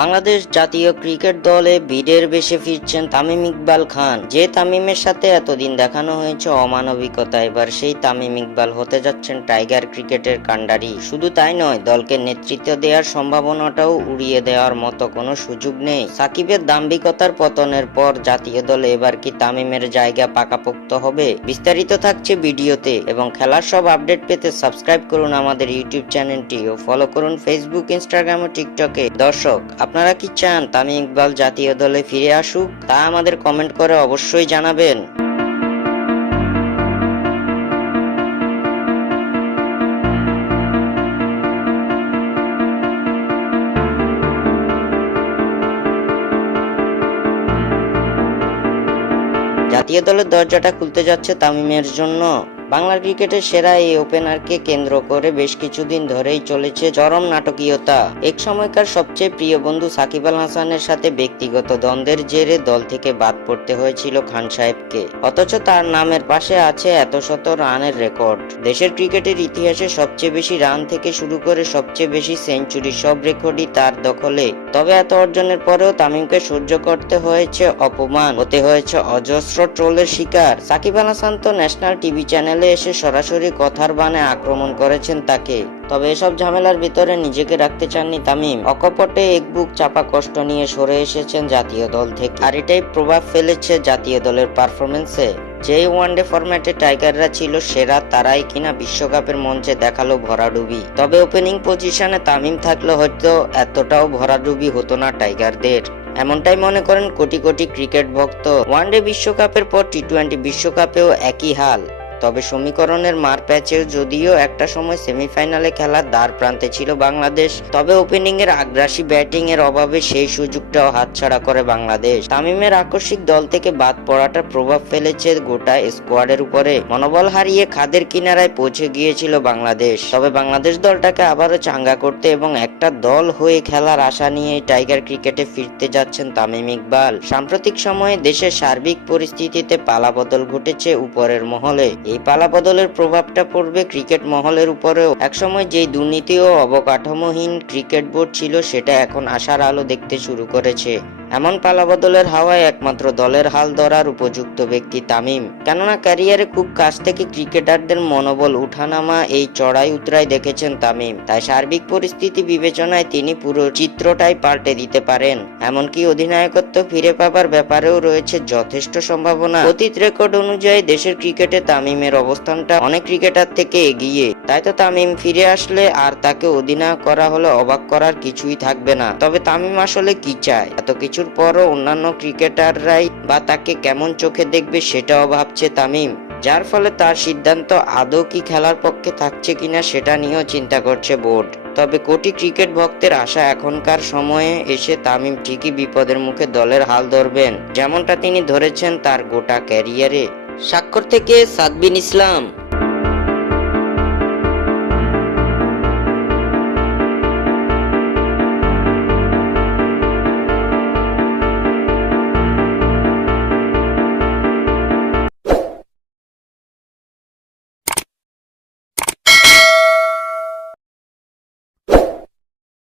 বাংলাদেশ জাতীয় ক্রিকেট দলে বিডের বেশে ফিরছেন তামিম ইকবাল খান। যে তামিমের সাথে এতদিন দেখানো হয়েছে অমানবিকতা, এবার সেই তামিম ইকবাল হতে যাচ্ছেন টাইগার ক্রিকেটের কাণ্ডারি। শুধু তাই নয়, দলকে নেতৃত্ব দেওয়ার সম্ভাবনাটাও উড়িয়ে দেওয়ার মতো কোনো সুযোগ নেই। সাকিবের দাম্ভিকতার পতনের পর জাতীয় দলে এবার কি তামিমের জায়গা পাকাপোক্ত হবে? বিস্তারিত থাকছে ভিডিওতে, এবং খেলার সব আপডেট পেতে সাবস্ক্রাইব করুন আমাদের ইউটিউব চ্যানেলটি ও ফলো করুন ফেসবুক, ইনস্টাগ্রাম ও টিকটকে। দর্শক, আপনারা কি চান তামিম ইকবাল জাতীয় দলে ফিরে আসুক? তা আমাদের কমেন্ট করে অবশ্যই জানাবেন। জাতীয় দলের দরজাটা খুলতে যাচ্ছে তামিমের জন্য। বাংলার ক্রিকেটের সেরা এই ওপেনারকে কেন্দ্র করে বেশ কিছুদিন ধরেই চলেছে চরম নাটকীয়তা। এক সময়কার সবচেয়ে প্রিয় বন্ধু সাকিব আল হাসানের সাথে ব্যক্তিগত দ্বন্দ্বের জেরে দল থেকে বাদ পড়তে হয়েছিল খান সাহেবকে। অথচ তার নামের পাশে আছে এত শত রানের রেকর্ড। দেশের ক্রিকেটের ইতিহাসে সবচেয়ে বেশি রান থেকে শুরু করে সবচেয়ে বেশি সেঞ্চুরি, সব রেকর্ডই তার দখলে। তবে এত অর্জনের পরেও তামিমকে সহ্য করতে হয়েছে অপমান, হতে হয়েছে অজস্র ট্রোলের শিকার। সাকিব আল হাসান তো ন্যাশনাল টিভি চ্যানেলে এসে সরাসরি কথার বানে আক্রমণ করেছেন তাকে। তবে এসব ঝামেলার ভিতরে নিজেকে রাখতে চাননি তামিম। অকপটে এক বুক চাপা কষ্ট নিয়ে সরে এসেছেন জাতীয় দল থেকে, আর এটাই প্রভাব ফেলেছে জাতীয় দলের পারফরমেন্সে। যে ওয়ানডে ফরম্যাটে টাইগাররা ছিল সেরা, তারাই কিনা বিশ্বকাপের মঞ্চে দেখালো ভরাডুবি। তবে ওপেনিং পজিশনে তামিম থাকলে হয়তো এতটাও ভরাডুবি হতো না টাইগারদের, এমনটাই মনে করেন কোটি কোটি ক্রিকেট ভক্ত। ওয়ানডে বিশ্বকাপের পর টি-20 বিশ্বকাপেও একই হাল। তবে সমীকরণের মার প্যাচেও যদিও একটা সময় সেমিফাইনালে খেলার দ্বার প্রান্তে ছিল বাংলাদেশ, তবে ওপেনিং এর আগ্রাসী ব্যাটিং এর অভাবে সেই সুযোগটাও হাতছাড়া করে বাংলাদেশ। তামিমের আকস্মিক দল থেকে বাদ পড়াটা প্রভাব ফেলেছে গোটা স্কোয়াডের উপরে। মনোবল হারিয়ে খাদের কিনারায় পৌঁছে গিয়েছিল বাংলাদেশ। তবে বাংলাদেশ দলটাকে আবারও চাঙ্গা করতে এবং একটা দল হয়ে খেলার আশা নিয়ে টাইগার ক্রিকেটে ফিরতে যাচ্ছেন তামিম ইকবাল। সাম্প্রতিক সময়ে দেশের সার্বিক পরিস্থিতিতে পালাবদল ঘটেছে উপরের মহলে। এই পালাবদলের প্রভাবটা পড়বে ক্রিকেট মহলের উপরেও। একসময় যেই দুর্নীতি ও অবকাঠামোহীন ক্রিকেট বোর্ড ছিল, সেটা এখন আশার আলো দেখতে শুরু করেছে। এমন পালাবদলের হাওয়ায় একমাত্র দলের হাল ধরার উপযুক্ত ব্যক্তি তামিম। কেননা ক্যারিয়ারে খুব কাছ থেকে ক্রিকেটারদের মনোবল উঠানামা, এই চড়াই উতরাই দেখেছেন তামিম। তাই সার্বিক পরিস্থিতি বিবেচনায় তিনি পুরো চিত্রটাই পাল্টে দিতে পারেন। এমনকি অধিনায়কত্ব ফিরে পাবার ব্যাপারেও রয়েছে যথেষ্ট সম্ভাবনা। অতীত রেকর্ড অনুযায়ী দেশের ক্রিকেটে তামিমের অবস্থানটা অনেক ক্রিকেটার থেকে এগিয়ে। তাই তো তামিম ফিরে আসলে আর তাকে অধিনায়ক করা হলে অবাক করার কিছুই থাকবে না। তবে তামিম আসলে কি চায়? এত কিছুর পরও অন্যান্য ক্রিকেটাররাই বা তাকে কেমন চোখে দেখবে সেটাও ভাবছে তামিম, যার ফলে তার সিদ্ধান্ত আদৌ কি খেলার পক্ষে থাকছে কিনা সেটা নিয়েও চিন্তা করছে বোর্ড। তবে কোটি ক্রিকেট ভক্তের আশা এখনকার সময়ে এসে তামিম ঠিকই বিপদের মুখে দলের হাল ধরবেন, যেমনটা তিনি ধরেছেন তার গোটা ক্যারিয়ারে। স্বাক্ষর থেকে সাদবিন ইসলাম।